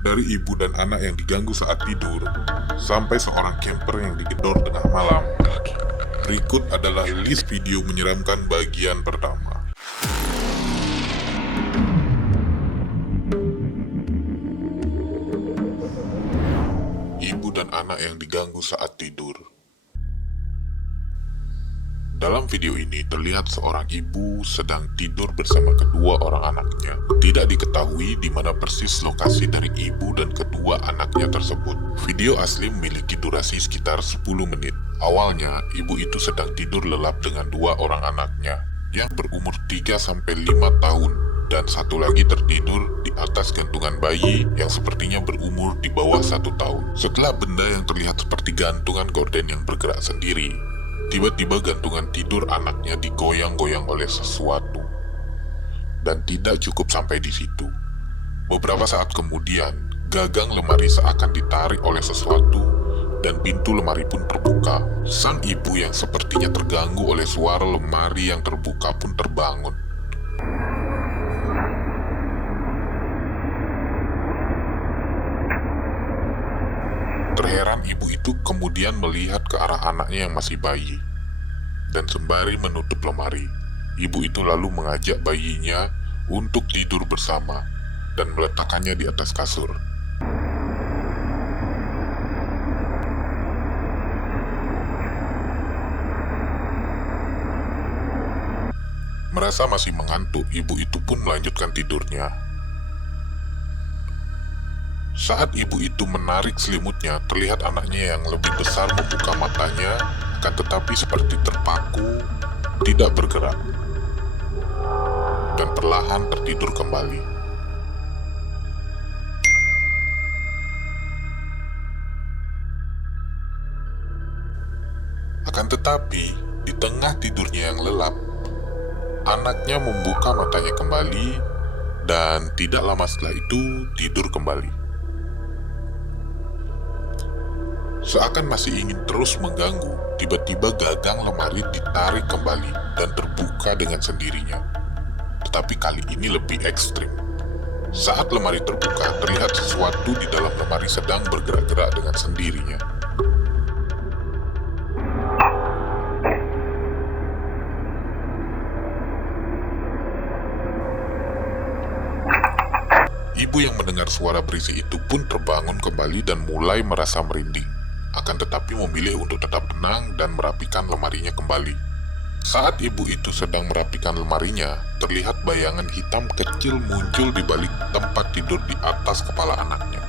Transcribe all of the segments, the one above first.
Dari ibu dan anak yang diganggu saat tidur, sampai seorang camper yang digedor tengah malam. Berikut adalah list video menyeramkan bagian pertama. Ibu dan anak yang diganggu saat tidur. Dalam video ini terlihat seorang ibu sedang tidur bersama kedua orang anaknya. Tidak diketahui di mana persis lokasi dari ibu dan kedua anaknya tersebut. Video asli memiliki durasi sekitar 10 menit. Awalnya, ibu itu sedang tidur lelap dengan dua orang anaknya yang berumur 3-5 tahun dan satu lagi tertidur di atas gantungan bayi yang sepertinya berumur di bawah 1 tahun. Setelah benda yang terlihat seperti gantungan gorden yang bergerak sendiri, tiba-tiba gantungan tidur anaknya digoyang-goyang oleh sesuatu. Dan tidak cukup sampai di situ. Beberapa saat kemudian, gagang lemari seakan ditarik oleh sesuatu dan pintu lemari pun terbuka. Sang ibu yang sepertinya terganggu oleh suara lemari yang terbuka pun terbangun. Terheran ibu itu kemudian melihat ke arah anaknya yang masih bayi. Dan sembari menutup lemari, ibu itu lalu mengajak bayinya untuk tidur bersama dan meletakkannya di atas kasur. Merasa masih mengantuk, ibu itu pun melanjutkan tidurnya. Saat ibu itu menarik selimutnya, terlihat anaknya yang lebih besar membuka matanya, akan tetapi seperti terpaku, tidak bergerak, dan perlahan tertidur kembali. Akan tetapi, di tengah tidurnya yang lelap, anaknya membuka matanya kembali, dan tidak lama setelah itu tidur kembali. Seakan masih ingin terus mengganggu, tiba-tiba gagang lemari ditarik kembali dan terbuka dengan sendirinya. Tetapi kali ini lebih ekstrim. Saat lemari terbuka, terlihat sesuatu di dalam lemari sedang bergerak-gerak dengan sendirinya. Ibu yang mendengar suara berisik itu pun terbangun kembali dan mulai merasa merinding. Akan tetapi memilih untuk tetap tenang dan merapikan lemarinya kembali. Saat ibu itu sedang merapikan lemarinya, terlihat bayangan hitam kecil muncul di balik tempat tidur di atas kepala anaknya.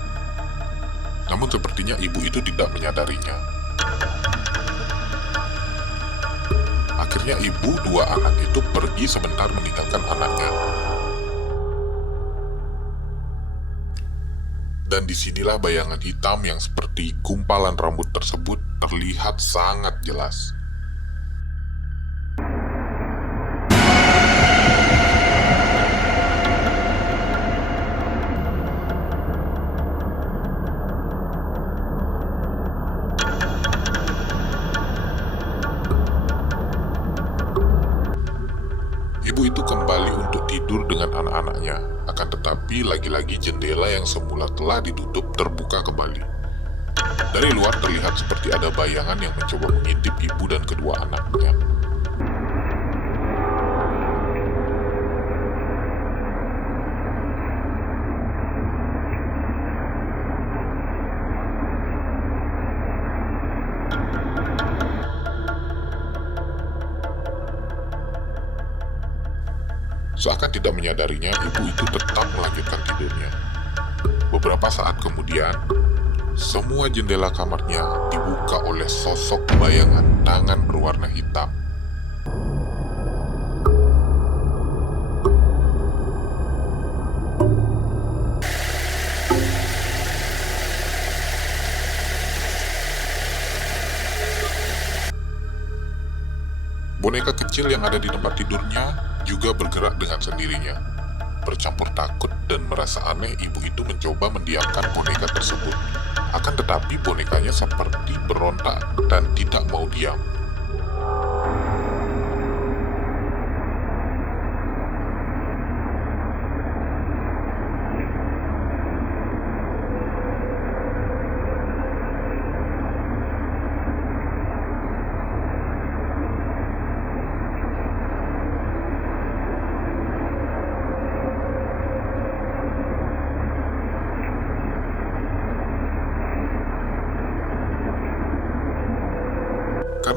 Namun sepertinya ibu itu tidak menyadarinya. Akhirnya ibu dua anak itu pergi sebentar meninggalkan anaknya. Dan disinilah bayangan hitam yang seperti gumpalan rambut tersebut terlihat sangat jelas. Ibu itu kembali untuk tidur dengan anak-anaknya, akan tetapi lagi-lagi jendela yang semula telah ditutup terbuka kembali. Dari luar terlihat seperti ada bayangan yang mencoba mengintip ibu dan kedua anaknya. Seakan tidak menyadarinya, ibu itu tetap melanjutkan tidurnya. Beberapa saat kemudian, semua jendela kamarnya dibuka oleh sosok bayangan tangan berwarna hitam. Boneka kecil yang ada di tempat tidurnya juga bergerak dengan sendirinya. Bercampur takut dan merasa aneh, ibu itu mencoba mendiamkan boneka tersebut. Akan tetapi bonekanya seperti berontak dan tidak mau diam.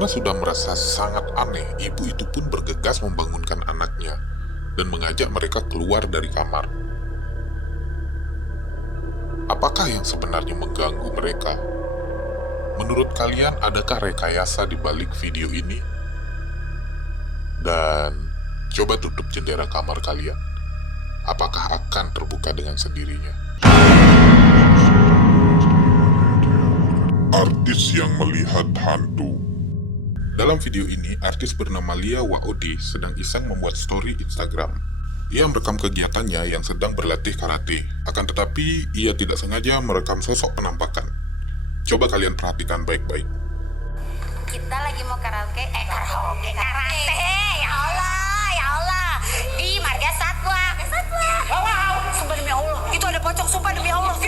Karena sudah merasa sangat aneh, ibu itu pun bergegas membangunkan anaknya dan mengajak mereka keluar dari kamar. Apakah yang sebenarnya mengganggu mereka? Menurut kalian, adakah rekayasa di balik video ini? Dan coba tutup jendela kamar kalian. Apakah akan terbuka dengan sendirinya? Artis yang melihat hantu. Dalam video ini, artis bernama Lia Waode sedang iseng membuat story Instagram. Ia merekam kegiatannya yang sedang berlatih karate. Akan tetapi, ia tidak sengaja merekam sosok penampakan. Coba kalian perhatikan baik-baik. Kita lagi mau karaoke, karate. Ya Allah. Di Marga Satwa. Wow, sumpah demi Allah. Itu ada pocong, sumpah demi Allah.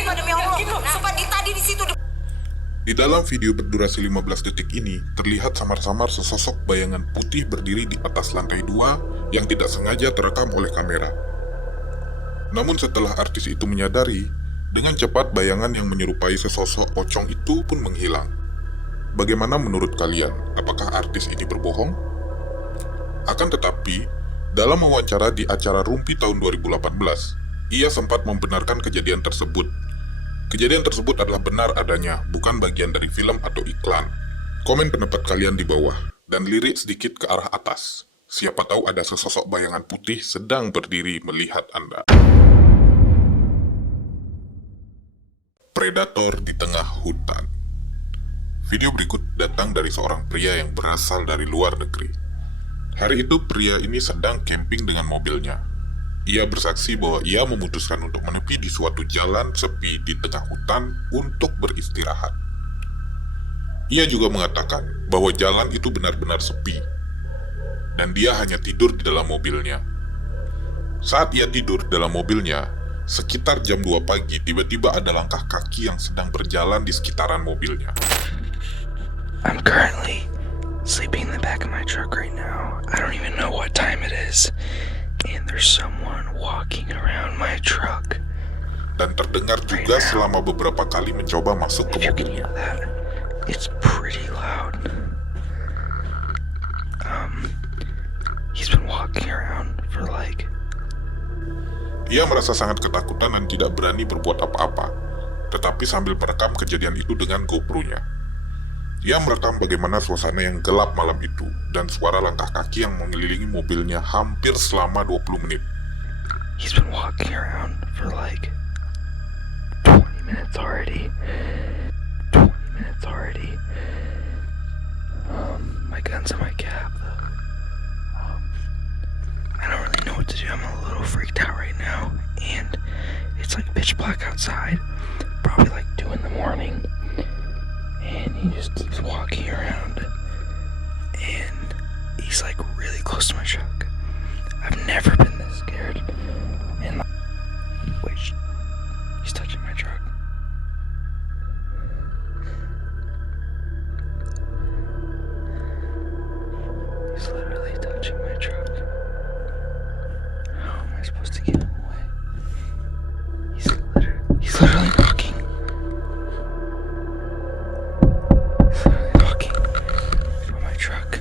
Sumpah di tadi di situ. Di dalam video berdurasi 15 detik ini, terlihat samar-samar sesosok bayangan putih berdiri di atas lantai 2 yang tidak sengaja terekam oleh kamera. Namun setelah artis itu menyadari, dengan cepat bayangan yang menyerupai sesosok pocong itu pun menghilang. Bagaimana menurut kalian? Apakah artis ini berbohong? Akan tetapi, dalam wawancara di acara Rumpi tahun 2018, ia sempat membenarkan kejadian tersebut. Kejadian tersebut adalah benar adanya, bukan bagian dari film atau iklan. Komen pendapat kalian di bawah, dan lirik sedikit ke arah atas. Siapa tahu ada sesosok bayangan putih sedang berdiri melihat Anda. Predator di tengah hutan. Video berikut datang dari seorang pria yang berasal dari luar negeri. Hari itu pria ini sedang camping dengan mobilnya. Ia bersaksi bahwa ia memutuskan untuk menepi di suatu jalan sepi di tengah hutan untuk beristirahat. Ia juga mengatakan bahwa jalan itu benar-benar sepi, dan dia hanya tidur di dalam mobilnya. Saat ia tidur dalam mobilnya, sekitar jam 2 pagi tiba-tiba ada langkah kaki yang sedang berjalan di sekitaran mobilnya. I'm currently sleeping in the back of my truck right now. I don't even know what time it is. And there's someone walking around my truck. Dan terdengar juga selama beberapa kali mencoba masuk ke If you can mobilnya. hear that, it's pretty loud. He's been walking around for like... Ia merasa sangat ketakutan dan tidak berani berbuat apa-apa, tetapi sambil merekam kejadian itu dengan GoPro-nya. Ia merekam bagaimana suasana yang gelap malam itu dan suara langkah kaki yang mengelilingi mobilnya hampir selama 20 menit. He's been walking around for like 20 minutes already. My gun's in my cab though. I don't really know what to do. I'm a little freaked out right now. And it's like pitch black outside. Probably like 2 in the morning. And he just keeps walking around. And he's like really close to my truck. I've never been this scared. And wait, he's touching my truck. He's literally touching my truck. How am I supposed to get him away? He's literally knocking. He's literally knocking on my truck.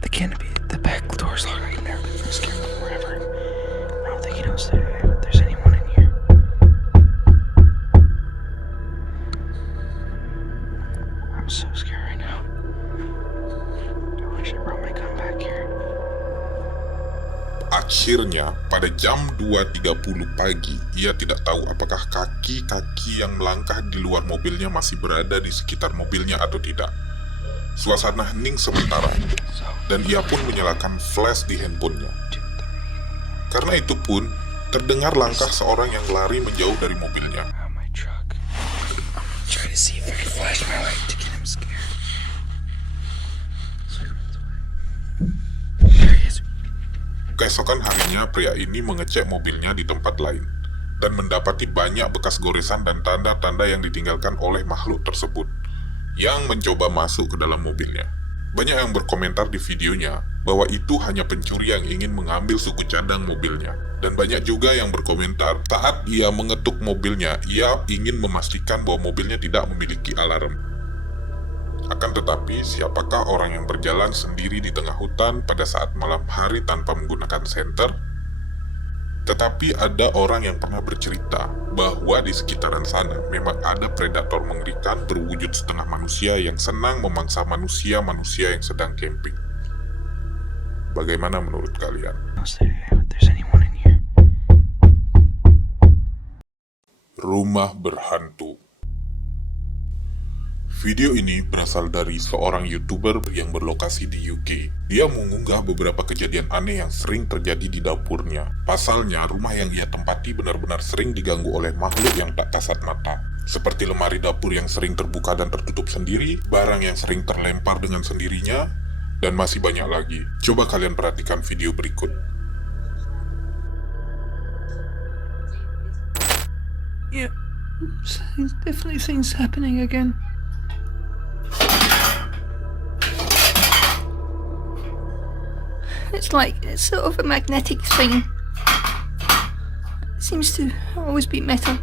The canopy, the back door's locked. I can never scare him forever. I don't think he knows there's anyone in here. I'm so scared right now. I wish I brought my gun back here. Akhirnya, pada jam 2.30 pagi, ia tidak tahu apakah kaki-kaki yang melangkah di luar mobilnya masih berada di sekitar mobilnya atau tidak. Suasana hening sementara, dan ia pun menyalakan flash di handphonenya. Karena itu pun, terdengar langkah seorang yang lari menjauh dari mobilnya. My truck. I'm gonna try to see if I can flash my light to get him scared. There he is. Keesokan harinya, pria ini mengecek mobilnya di tempat lain, dan mendapati banyak bekas goresan dan tanda-tanda yang ditinggalkan oleh makhluk tersebut, yang mencoba masuk ke dalam mobilnya. Banyak yang berkomentar di videonya bahwa itu hanya pencuri yang ingin mengambil suku cadang mobilnya. Dan banyak juga yang berkomentar saat ia mengetuk mobilnya, ia ingin memastikan bahwa mobilnya tidak memiliki alarm. Akan tetapi, siapakah orang yang berjalan sendiri di tengah hutan pada saat malam hari tanpa menggunakan senter? Tetapi ada orang yang pernah bercerita bahwa di sekitaran sana memang ada predator mengerikan berwujud setengah manusia yang senang memangsa manusia-manusia yang sedang camping. Bagaimana menurut kalian? There's anyone in here. Rumah berhantu. Video ini berasal dari seorang YouTuber yang berlokasi di UK. Dia mengunggah beberapa kejadian aneh yang sering terjadi di dapurnya. Pasalnya, rumah yang ia tempati benar-benar sering diganggu oleh makhluk yang tak kasat mata. Seperti lemari dapur yang sering terbuka dan tertutup sendiri, barang yang sering terlempar dengan sendirinya, dan masih banyak lagi. Coba kalian perhatikan video berikut. Yeah, definitely things happening again. It's sort of a magnetic thing. It seems to always be metal.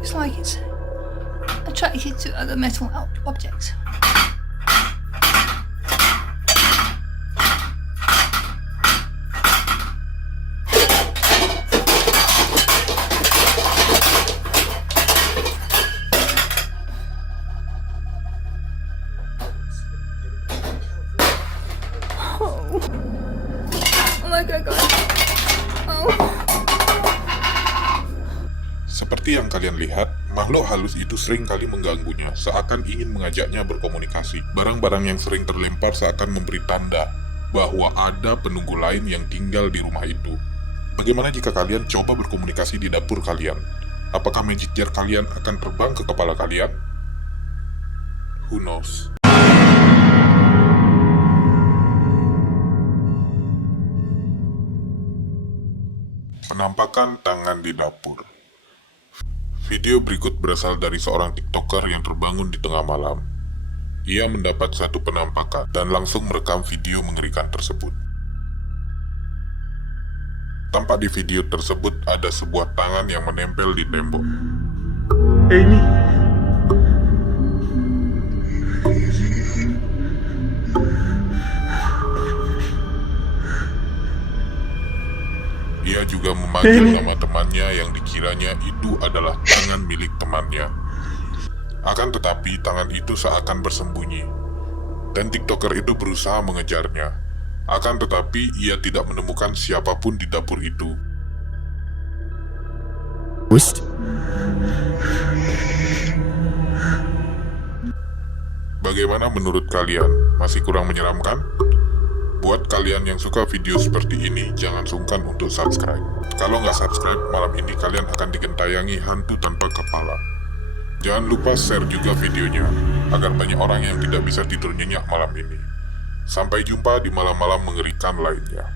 It's like it's attracted to other metal objects. Oh my god. Oh. Seperti yang kalian lihat, makhluk halus itu sering kali mengganggunya, seakan ingin mengajaknya berkomunikasi. Barang-barang yang sering terlempar seakan memberi tanda bahwa ada penunggu lain yang tinggal di rumah itu. Bagaimana jika kalian coba berkomunikasi di dapur kalian? Apakah magic jar kalian akan terbang ke kepala kalian? Who knows? Penampakan tangan di dapur. Video berikut berasal dari seorang TikToker yang terbangun di tengah malam. Ia mendapat satu penampakan dan langsung merekam video mengerikan tersebut. Tampak di video tersebut ada sebuah tangan yang menempel di tembok. Amy. Ia juga memanggil nama temannya yang dikiranya itu adalah tangan milik temannya. Akan tetapi tangan itu seakan bersembunyi, dan TikToker itu berusaha mengejarnya. Akan tetapi ia tidak menemukan siapapun di dapur itu. Bagaimana menurut kalian? Masih kurang menyeramkan? Buat kalian yang suka video seperti ini, jangan sungkan untuk subscribe. Kalau nggak subscribe, malam ini kalian akan digentayangi hantu tanpa kepala. Jangan lupa share juga videonya, agar banyak orang yang tidak bisa tidur nyenyak malam ini. Sampai jumpa di malam-malam mengerikan lainnya.